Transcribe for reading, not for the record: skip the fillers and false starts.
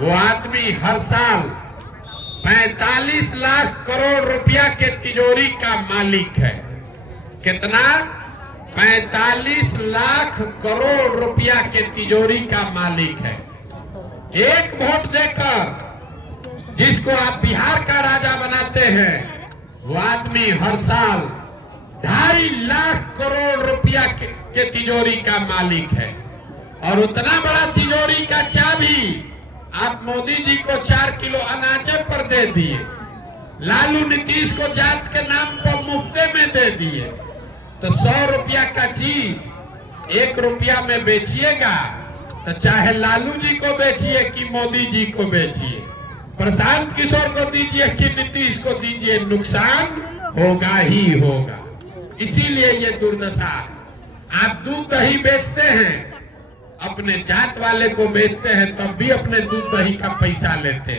वो आदमी हर साल 45 लाख करोड़ रुपया के तिजोरी का मालिक है। कितना? 45 लाख करोड़ रुपया के तिजोरी का मालिक है। एक वोट देकर जिसको आप बिहार का राजा बनाते हैं, वो आदमी हर साल 2.5 लाख करोड़ रुपया के तिजोरी का मालिक है। और उतना बड़ा तिजोरी का चाबी आप मोदी जी को 4 किलो अनाजे पर दे दिए, लालू नीतीश को जात के नाम पर मुफ्ते में दे दिए। तो 100 रुपया का चीज 1 रुपया में बेचिएगा तो चाहे लालू जी को बेचिए कि मोदी जी को बेचिए, प्रशांत किशोर को दीजिए कि नीतीश को दीजिए, नुकसान होगा ही होगा। इसीलिए ये दुर्दशा। आप दूध दही बेचते हैं, अपने जात वाले को बेचते हैं, तब भी अपने दूध दही का पैसा लेते हैं।